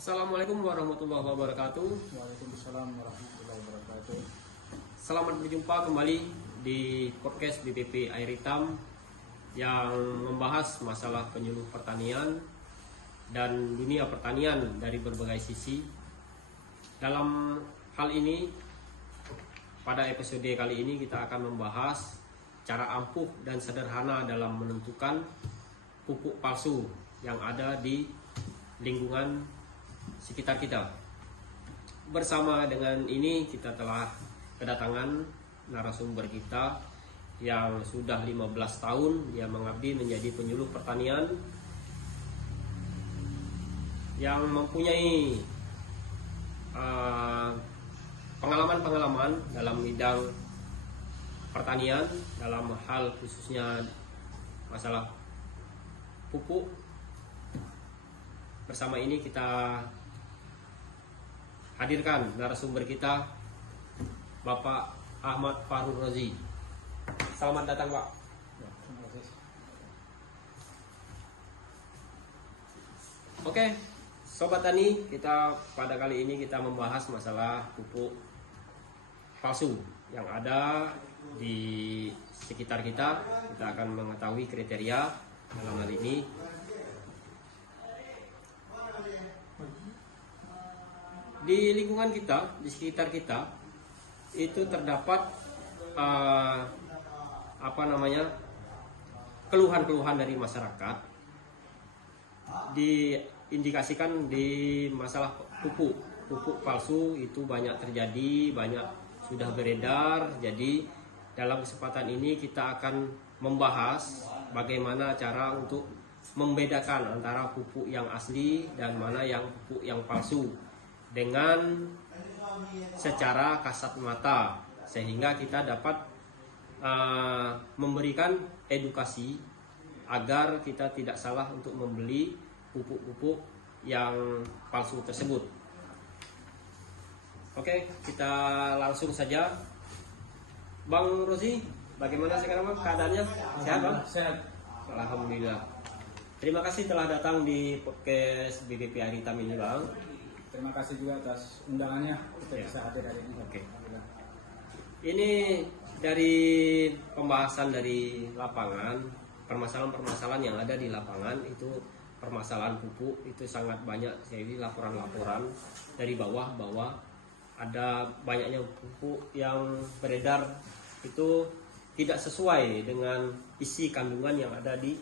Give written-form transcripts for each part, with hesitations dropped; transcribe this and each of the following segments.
Assalamualaikum warahmatullahi wabarakatuh. Waalaikumsalam warahmatullahi wabarakatuh. Selamat berjumpa kembali di podcast BPP Air Hitam yang membahas masalah penyuluh pertanian dan dunia pertanian dari berbagai sisi. Dalam hal ini, pada episode kali ini kita akan membahas cara ampuh dan sederhana dalam menentukan pupuk palsu yang ada di lingkungan sekitar kita. Bersama dengan ini kita telah kedatangan narasumber kita yang sudah 15 tahun dia mengabdi menjadi penyuluh pertanian yang mempunyai pengalaman-pengalaman dalam bidang pertanian, dalam hal khususnya masalah pupuk. Bersama ini kita hadirkan narasumber kita, Bapak Ahmad Fahrul Razi. Selamat datang, Pak. Ya, terima kasih. Oke, Sobat Tani, kita pada kali ini kita membahas masalah pupuk palsu yang ada di sekitar kita. Kita akan mengetahui kriteria dalam hal ini. Di lingkungan kita, di sekitar kita itu terdapat keluhan-keluhan dari masyarakat, diindikasikan di masalah pupuk palsu itu banyak terjadi, banyak sudah beredar. Jadi dalam kesempatan ini kita akan membahas bagaimana cara untuk membedakan antara pupuk yang asli dan mana yang pupuk yang palsu dengan secara kasat mata, sehingga kita dapat memberikan edukasi agar kita tidak salah untuk membeli pupuk-pupuk yang palsu tersebut. Oke, kita langsung saja. Bang Rozi, bagaimana sekarang Bang keadaannya? Sehat Bang? Sehat. Alhamdulillah. Terima kasih telah datang di podcast BPP Air Hitam ini Bang. Terima kasih juga atas undangannya untuk Ya. bisa hadir hari ini. Oke. Alhamdulillah. Ini dari pembahasan dari lapangan, permasalahan-permasalahan yang ada di lapangan itu, permasalahan pupuk itu sangat banyak. Jadi laporan-laporan dari bawah bahwa ada banyaknya pupuk yang beredar itu tidak sesuai dengan isi kandungan yang ada di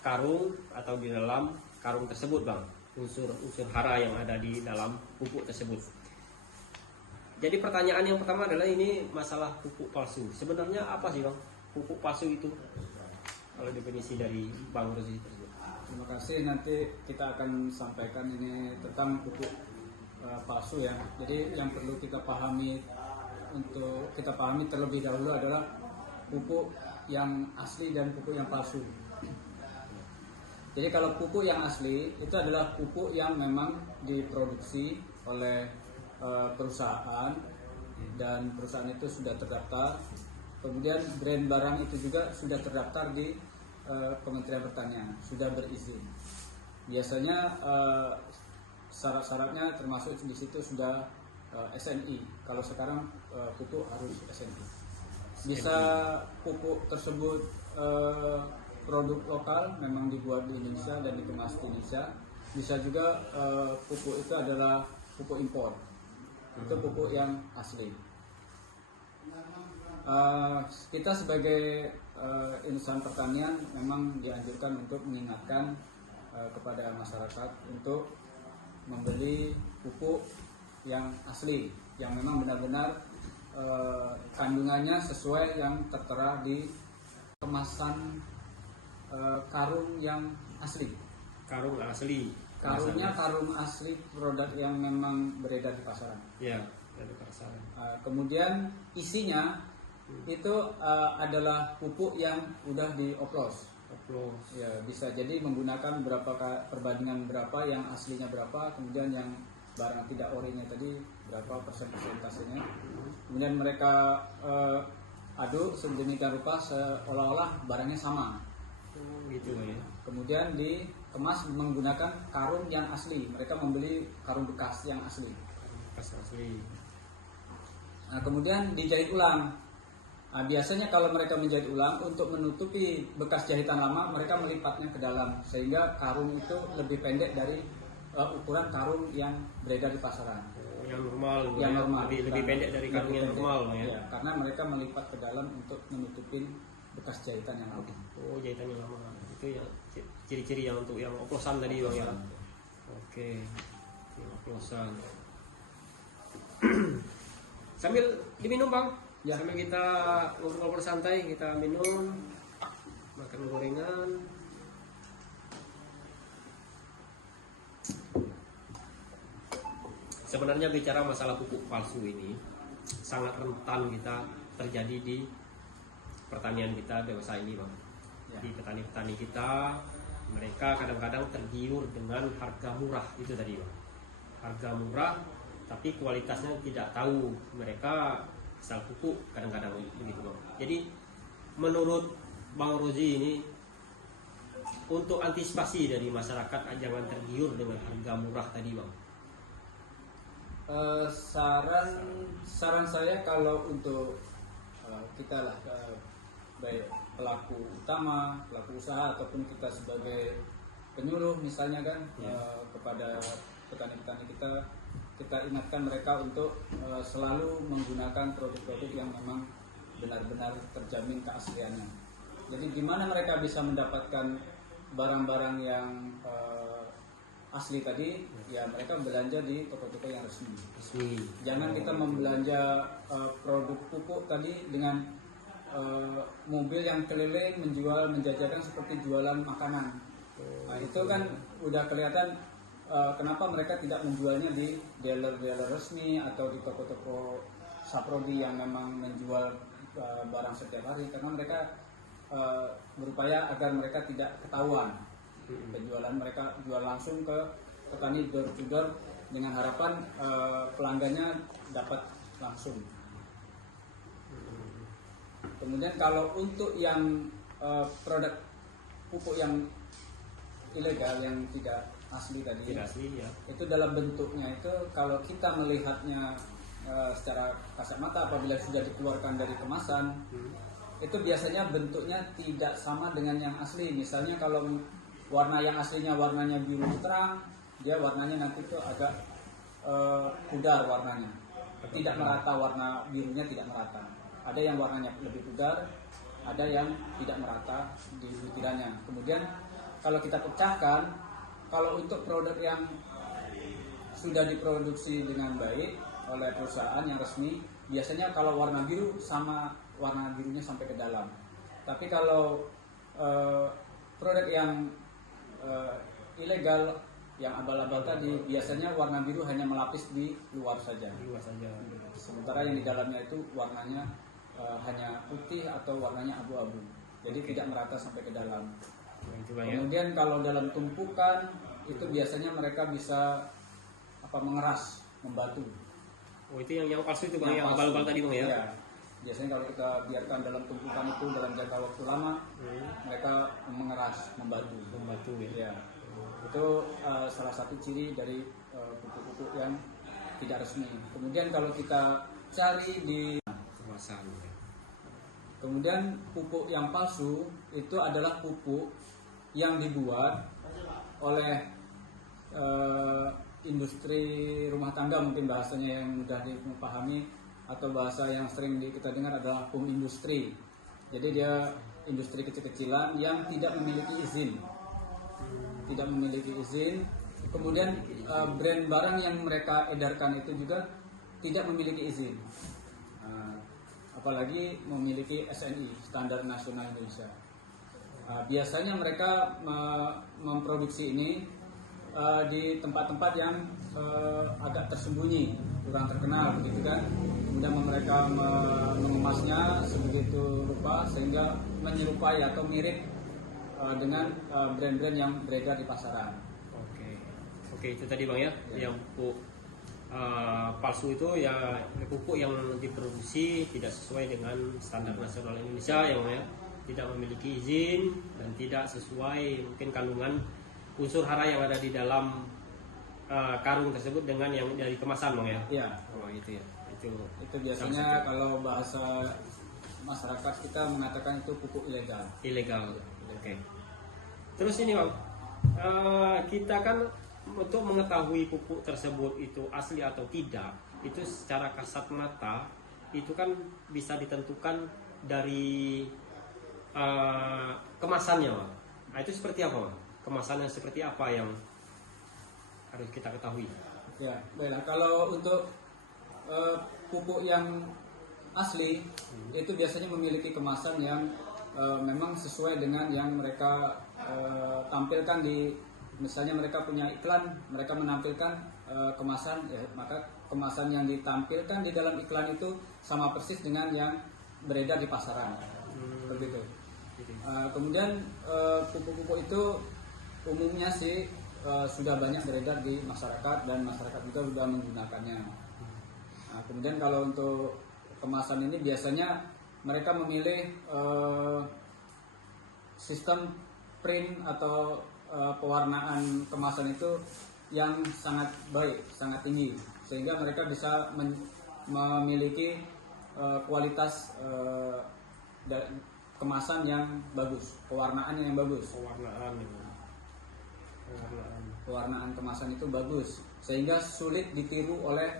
karung atau di dalam karung tersebut Bang. Unsur hara yang ada di dalam pupuk tersebut. Jadi pertanyaan yang pertama adalah ini masalah pupuk palsu. Sebenarnya apa sih Bang pupuk palsu itu? Kalau definisi dari Bang Rozi tersebut. Terima kasih. Nanti kita akan sampaikan ini tentang pupuk palsu ya. Jadi yang perlu kita pahami terlebih dahulu adalah pupuk yang asli dan pupuk yang palsu. Jadi kalau pupuk yang asli itu adalah pupuk yang memang diproduksi oleh perusahaan dan perusahaan itu sudah terdaftar. Kemudian brand barang itu juga sudah terdaftar di Kementerian Pertanian, sudah berizin. Biasanya syarat-syaratnya termasuk di situ sudah SNI. Kalau sekarang pupuk harus SNI. Bisa pupuk tersebut produk lokal, memang dibuat di Indonesia dan dikemas di Indonesia. Bisa juga pupuk itu adalah pupuk impor, itu pupuk yang asli. Kita sebagai insan pertanian memang dianjurkan untuk mengingatkan kepada masyarakat untuk membeli pupuk yang asli, yang memang benar-benar kandungannya sesuai yang tertera di kemasan karung yang asli. Karung asli. Karungnya karung asli produk yang memang beredar di pasaran. Ya, dari pasaran. Kemudian isinya itu adalah pupuk yang udah dioplos. Ya, bisa jadi menggunakan perbandingan berapa yang aslinya berapa, kemudian yang barang tidak orinya tadi berapa persentasenya. Kemudian mereka aduk sedemikian rupa seolah-olah barangnya sama. Oh, gitu Bang ya. Kemudian dikemas menggunakan karung yang asli. Mereka membeli karung bekas yang asli. Bekas asli. Nah, kemudian dijahit ulang. Nah, biasanya kalau mereka menjahit ulang untuk menutupi bekas jahitan lama, mereka melipatnya ke dalam sehingga karung itu lebih pendek dari ukuran karung yang beredar di pasaran. Oh, yang normal. Yang ya. normal. Lebih pendek dari karung yang normal Bang ya. Ya, karena mereka melipat ke dalam untuk menutupin bekas jahitan yang lama. Oh, jahitan yang lama. Itu yang ciri-ciri yang untuk yang oplosan tadi Bang ya. Oke. Yang oplosan. Sambil diminum Bang. Ya. Sambil kita ngobrol-ngobrol santai, kita minum, makan gorengan. Sebenarnya bicara masalah pupuk palsu ini sangat rentan kita terjadi di pertanian kita dewasa ini Bang. Ya. Di petani-petani kita, mereka kadang-kadang tergiur dengan harga murah itu tadi Bang. Harga murah tapi kualitasnya tidak tahu. Mereka asal pupuk kadang-kadang begitu Bang. Jadi menurut Bang Rozi ini, untuk antisipasi dari masyarakat jangan tergiur dengan harga murah tadi Bang. Saran saya kalau untuk kita lah, baik pelaku utama, pelaku usaha ataupun kita sebagai penyuluh misalnya kan, kepada petani-petani kita ingatkan mereka untuk selalu menggunakan produk-produk yang memang benar-benar terjamin keasliannya. Jadi gimana mereka bisa mendapatkan barang-barang yang asli tadi, ya mereka belanja di toko-toko yang resmi. Jangan kita membelanja produk pupuk tadi dengan mobil yang keliling menjajakan seperti jualan makanan. Nah, itu kan udah kelihatan kenapa mereka tidak menjualnya di dealer-dealer resmi atau di toko-toko saprodi yang memang menjual barang setiap hari, karena mereka berupaya agar mereka tidak ketahuan penjualan. Mereka jual langsung ke petani door to door dengan harapan pelanggannya dapat langsung. Kemudian kalau untuk yang produk pupuk yang ilegal yang tidak asli tadi, Tidak asli ya. itu dalam bentuknya itu kalau kita melihatnya secara kasat mata apabila sudah dikeluarkan dari kemasan, itu biasanya bentuknya tidak sama dengan yang asli. Misalnya kalau warna yang aslinya warnanya biru terang, dia warnanya nanti itu agak pudar warnanya, tidak merata, warna birunya tidak merata. Ada yang warnanya lebih pudar, ada yang tidak merata di butirannya. Kemudian kalau kita pecahkan, kalau untuk produk yang sudah diproduksi dengan baik oleh perusahaan yang resmi, biasanya kalau warna biru sama warna birunya sampai ke dalam. Tapi kalau produk yang ilegal, yang abal-abal tadi, biasanya warna biru hanya melapis di luar saja. Sementara yang di dalamnya itu warnanya hanya putih atau warnanya abu-abu. Jadi tidak merata sampai ke dalam. Kemudian kalau dalam tumpukan itu biasanya mereka bisa mengeras, membatu. Oh, itu yang palsu itu Bang, yang abal-abal tadi Bang ya? Ya. Biasanya kalau kita biarkan dalam tumpukan itu dalam jangka waktu lama, mereka mengeras, membatu ya. Itu salah satu ciri dari pupuk-pupuk yang tidak resmi. Kemudian kalau kita cari di kemudian pupuk yang palsu itu adalah pupuk yang dibuat oleh industri rumah tangga, mungkin bahasanya yang mudah dipahami, atau bahasa yang sering kita dengar adalah home industry. Jadi dia industri kecil-kecilan yang tidak memiliki izin. Kemudian brand barang yang mereka edarkan itu juga tidak memiliki izin, apalagi memiliki SNI, Standar Nasional Indonesia. Biasanya mereka memproduksi ini di tempat-tempat yang agak tersembunyi, kurang terkenal begitu kan. Kemudian mereka mengemasnya sebegitu rupa sehingga menyerupai atau mirip dengan brand-brand yang beredar di pasaran. Oke, itu tadi Bang ya, yang pupuk palsu itu ya pupuk yang diproduksi tidak sesuai dengan standar nasional Indonesia ya Bang ya. tidak memiliki izin dan tidak sesuai mungkin kandungan unsur hara yang ada di dalam karung tersebut dengan yang dari kemasan, Bang ya? Ya, Oh itu ya, itu biasanya kalau bahasa masyarakat kita mengatakan itu pupuk ilegal. Ilegal. Oke. Terus ini Bang, kita kan untuk mengetahui pupuk tersebut itu asli atau tidak, itu secara kasat mata itu kan bisa ditentukan dari kemasannya, Bang. Nah, itu seperti apa, Bang? Kemasannya seperti apa yang harus kita ketahui? Ya, baiklah. Kalau untuk pupuk yang asli itu biasanya memiliki kemasan yang memang sesuai dengan yang mereka tampilkan di, misalnya mereka punya iklan, mereka menampilkan kemasan, ya, maka kemasan yang ditampilkan di dalam iklan itu sama persis dengan yang beredar di pasaran, seperti itu. Kemudian pupuk-pupuk itu umumnya sih sudah banyak beredar di masyarakat dan masyarakat juga sudah menggunakannya. Nah, kemudian kalau untuk kemasan ini biasanya mereka memilih sistem print atau pewarnaan kemasan itu yang sangat baik, sangat tinggi, sehingga mereka bisa memiliki kualitas kemasan yang bagus, pewarnaan yang bagus. Pewarnaan kemasan itu bagus, sehingga sulit ditiru oleh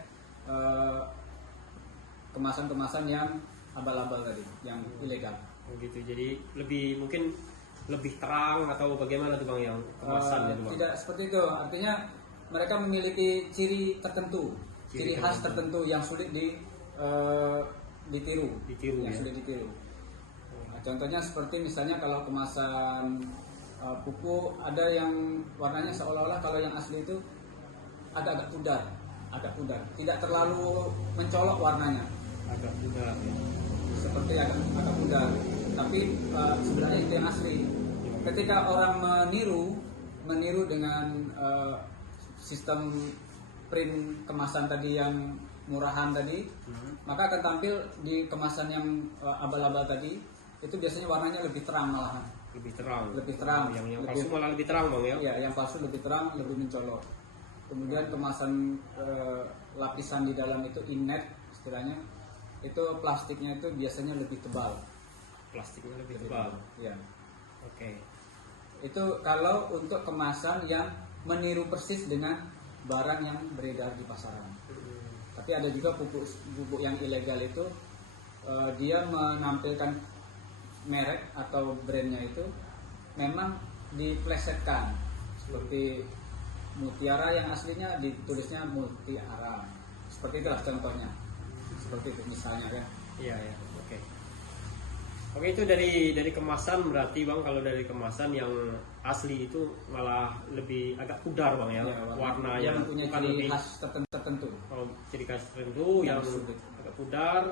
kemasan-kemasan yang abal-abal tadi, yang ilegal. Oh gitu. Jadi mungkin lebih terang atau bagaimana tuh Bang yang kemasannya, Bang? Tidak seperti itu. Artinya mereka memiliki ciri tertentu, ciri khas tertentu yang sulit ditiru, yang ya? sulit ditiru. Nah, contohnya seperti misalnya kalau kemasan pupuk ada yang warnanya seolah-olah kalau yang asli itu agak-agak pudar, tidak terlalu mencolok warnanya, Agak pudar ya. seperti agak pudar, tapi sebenarnya itu yang asli. Ketika orang meniru dengan sistem print kemasan tadi yang murahan tadi, maka akan tampil di kemasan yang abal-abal tadi itu biasanya warnanya lebih terang malahan. Lebih terang. Yang palsu malah lebih terang, Bang ya? Iya, yang palsu lebih terang, lebih mencolok. Kemudian kemasan lapisan di dalam itu innet istilahnya, itu plastiknya itu biasanya lebih tebal. Plastiknya lebih tebal. Iya. Oke. Itu kalau untuk kemasan yang meniru persis dengan barang yang beredar di pasaran. Tapi ada juga pupuk yang ilegal itu dia menampilkan merek atau brandnya itu memang diplesetkan, seperti Mutiara yang aslinya ditulisnya Mutiara, seperti itulah contohnya, seperti itu misalnya kan. Iya. Oke, itu dari kemasan berarti Bang. Kalau dari kemasan yang asli itu malah lebih agak pudar Bang ya, warna yang punya bukan ciri lebih khas tertentu. Kalau ciri khas tertentu yang sulit. agak pudar,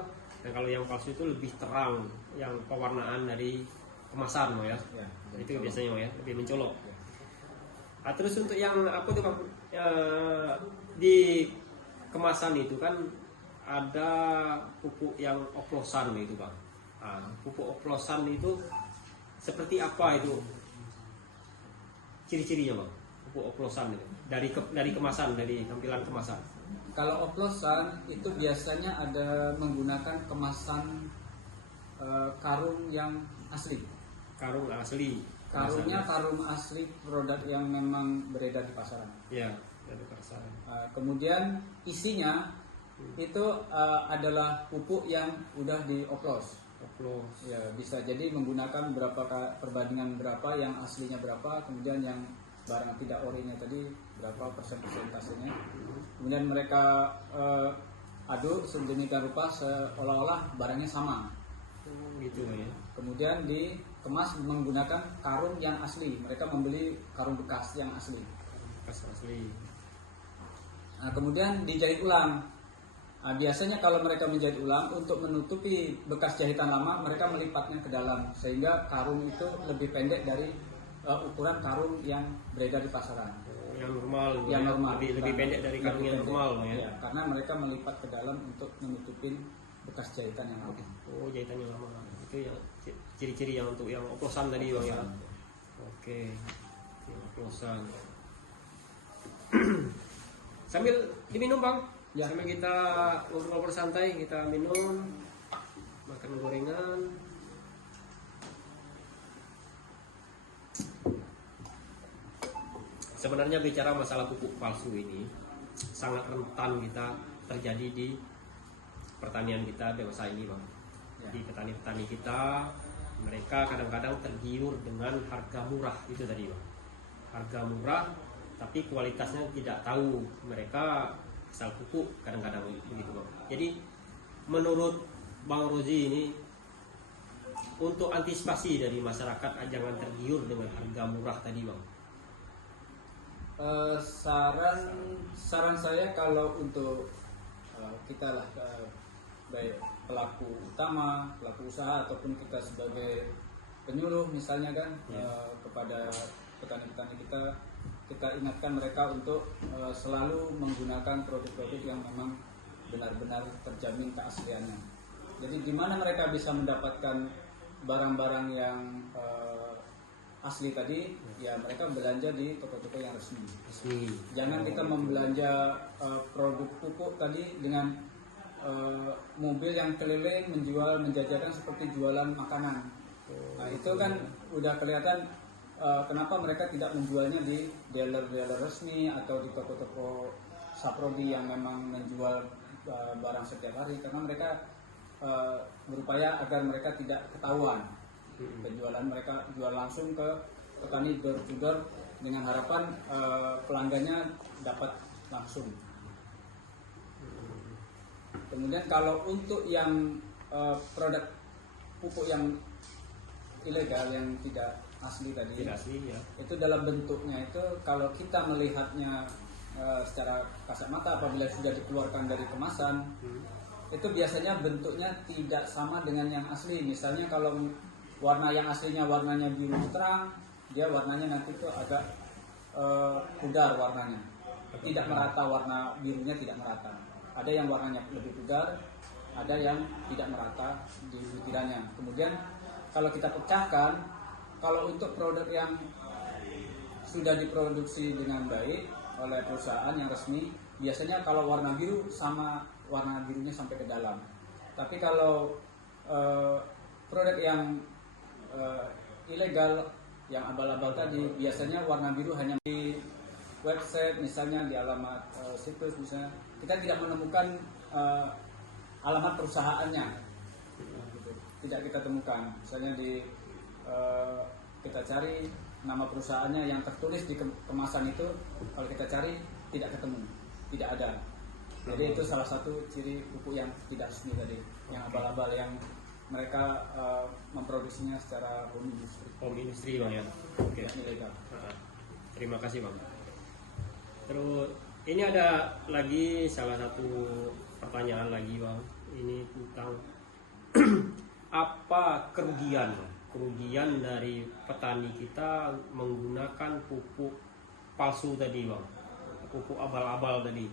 dan kalau yang palsu itu lebih terang, yang pewarnaan dari kemasan Bang ya. Itu biasanya Bang ya, lebih mencolok. Nah, terus untuk yang apa tuh Bang, di kemasan itu kan ada pupuk yang oplosan gitu Bang. Nah, pupuk oplosan itu seperti apa itu ciri-cirinya Bang? Pupuk oplosan itu dari kemasan, dari tampilan kemasan. Kalau oplosan itu biasanya ada menggunakan kemasan karung yang asli. Karung asli. Karungnya karung asli produk yang memang beredar di pasaran. Iya, dari pasaran. Kemudian isinya itu adalah pupuk yang udah dioplos. Ya, bisa jadi menggunakan perbandingan berapa, yang aslinya berapa, kemudian yang barang tidak orinya tadi berapa persentasenya. Kemudian mereka aduk sedemikian rupa seolah-olah barangnya sama. Gitu ya. Kemudian dikemas menggunakan karung yang asli. Mereka membeli karung bekas yang asli. Bekas asli. Nah, kemudian dijahit ulang. Nah, biasanya kalau mereka menjahit ulang, untuk menutupi bekas jahitan lama, mereka melipatnya ke dalam, sehingga karung itu lebih pendek dari ukuran karung yang beredar di pasaran. Yang normal. Yang ya. normal. Lebih pendek dari karung yang normal ya. Ya, karena mereka melipat ke dalam untuk menutupin bekas jahitan yang lama. Oh, jahitan yang lama. Itu yang ciri-ciri yang untuk yang oplosan tadi bang ya. Oke, yang oplosan. Sambil diminum bang, Ya. sambil kita ngobrol bersantai, kita minum, makan gorengan. Sebenarnya bicara masalah pupuk palsu ini sangat rentan kita terjadi di pertanian kita dewasa ini bang. Ya. Di petani-petani kita, mereka kadang-kadang tergiur dengan harga murah itu tadi bang. Harga murah tapi kualitasnya tidak tahu, mereka asal pupuk kadang-kadang begitu bang. Jadi menurut Bang Rozi ini, untuk antisipasi dari masyarakat jangan tergiur dengan harga murah tadi bang. Saran saya kalau untuk kita lah, baik pelaku utama, pelaku usaha ataupun kita sebagai penyuluh misalnya kan, kepada petani-petani kita ingatkan mereka untuk selalu menggunakan produk-produk yang memang benar-benar terjamin keasliannya. Jadi di mana mereka bisa mendapatkan barang-barang yang asli tadi, ya mereka belanja di toko-toko yang resmi. Jangan kita membelanja produk pupuk tadi dengan mobil yang keliling menjajakan seperti jualan makanan. Nah itu kan udah kelihatan kenapa mereka tidak menjualnya di dealer-dealer resmi atau di toko-toko saprodi yang memang menjual barang setiap hari, karena mereka berupaya agar mereka tidak ketahuan penjualan. Mereka jual langsung ke petani door to door dengan harapan pelanggannya dapat langsung. Kemudian kalau untuk yang produk pupuk yang ilegal yang tidak asli tadi, Tidak asli ya. itu dalam bentuknya itu kalau kita melihatnya secara kasat mata apabila sudah dikeluarkan dari kemasan, itu biasanya bentuknya tidak sama dengan yang asli. Misalnya kalau warna yang aslinya warnanya biru terang, dia warnanya nanti itu agak pudar warnanya, tidak merata, warna birunya tidak merata. Ada yang warnanya lebih pudar, ada yang tidak merata di butirannya. Kemudian kalau kita pecahkan, kalau untuk produk yang sudah diproduksi dengan baik oleh perusahaan yang resmi, biasanya kalau warna biru sama warna birunya sampai ke dalam. Tapi kalau produk yang ilegal, yang abal-abal tadi, biasanya warna biru hanya di website, misalnya di alamat situs misalnya, kita tidak menemukan alamat perusahaannya, tidak kita temukan. Misalnya kita cari nama perusahaannya yang tertulis di kemasan itu, kalau kita cari tidak ketemu, tidak ada. Jadi itu salah satu ciri pupuk yang tidak resmi tadi, yang abal-abal, yang mereka memproduksinya secara Home industry bang ya. Oke. ilegal. Terima kasih bang. Terus ini ada lagi salah satu pertanyaan lagi bang. Ini tentang apa kerugian dari petani kita menggunakan pupuk palsu tadi bang, pupuk abal-abal tadi.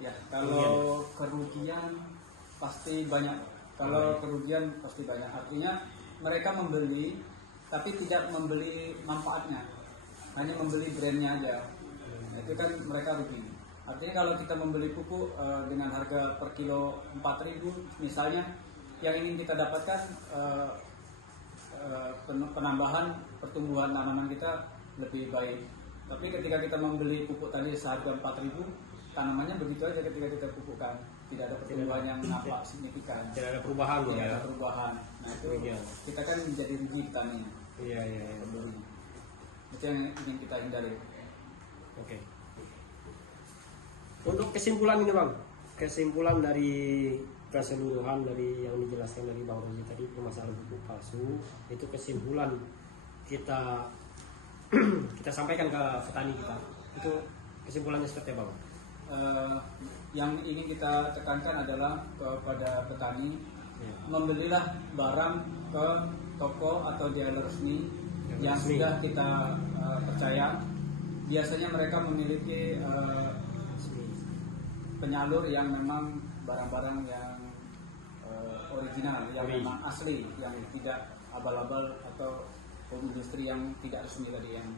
Ya, kalau kerugian pasti banyak. Kalau kerugian pasti banyak. Artinya mereka membeli tapi tidak membeli manfaatnya, hanya membeli brandnya aja. Nah, itu kan mereka rugi. Artinya kalau kita membeli pupuk dengan harga per kilo 4.000 misalnya, yang ingin kita dapatkan penambahan pertumbuhan tanaman kita lebih baik. Tapi ketika kita membeli pupuk tadi seharga 4.000, tanamannya begitu aja ketika kita pupukkan, tidak ada pertumbuhan yang nampak signifikan, Tidak ada perubahan tidak ya. ada perubahan. Nah itu kita kan menjadi rugi petani, Iya. pembeli. Itu yang ingin kita hindari. Oke. Untuk kesimpulan ini bang, kesimpulan dari keseluruhan dari yang dijelaskan dari Bang Rozi tadi, permasalahan pupuk palsu, itu kesimpulan kita kita sampaikan ke petani kita. Itu kesimpulannya seperti apa bang? Yang ingin kita tekankan adalah kepada petani, membelilah barang ke toko atau dealer resmi yang sudah kita percaya. Biasanya mereka memiliki penyalur yang memang barang-barang yang original, yang memang asli, yang tidak abal-abal atau home industri yang tidak resmi tadi, yang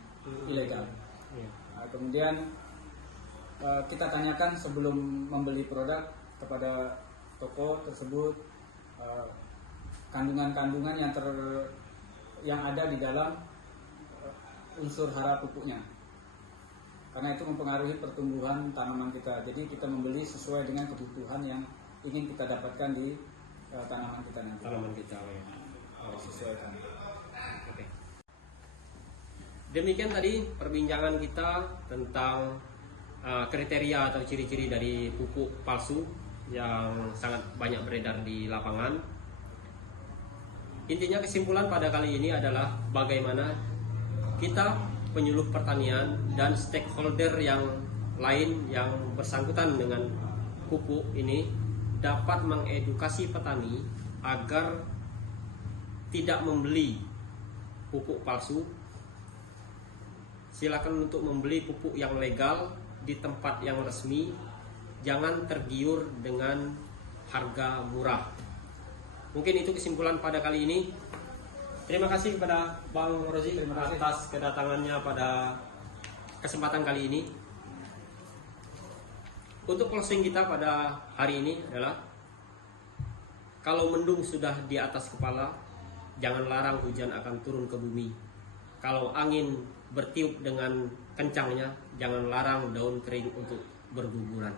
ilegal. Iya. Kemudian kita tanyakan sebelum membeli produk kepada toko tersebut kandungan-kandungan yang ada di dalam unsur hara pupuknya, karena itu mempengaruhi pertumbuhan tanaman kita. Jadi kita membeli sesuai dengan kebutuhan yang ingin kita dapatkan di tanaman kita nanti. Tanaman kita ya. Sesuaikan. Oke. Demikian tadi perbincangan kita tentang kriteria atau ciri-ciri dari pupuk palsu yang sangat banyak beredar di lapangan. Intinya kesimpulan pada kali ini adalah bagaimana kita penyuluh pertanian dan stakeholder yang lain yang bersangkutan dengan pupuk ini dapat mengedukasi petani agar tidak membeli pupuk palsu. Silakan untuk membeli pupuk yang legal di tempat yang resmi. Jangan tergiur dengan harga murah. Mungkin itu kesimpulan pada kali ini. Terima kasih kepada Bang Rozi atas kedatangannya pada kesempatan kali ini. Untuk closing kita pada hari ini adalah, kalau mendung sudah di atas kepala, jangan larang hujan akan turun ke bumi. Kalau angin bertiup dengan kencangnya, jangan larang daun kering untuk berguguran.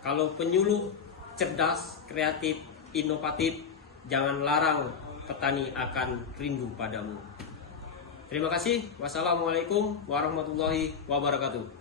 Kalau penyuluh cerdas, kreatif, inovatif, jangan larang petani akan rindu padamu. Terima kasih. Wassalamualaikum warahmatullahi wabarakatuh.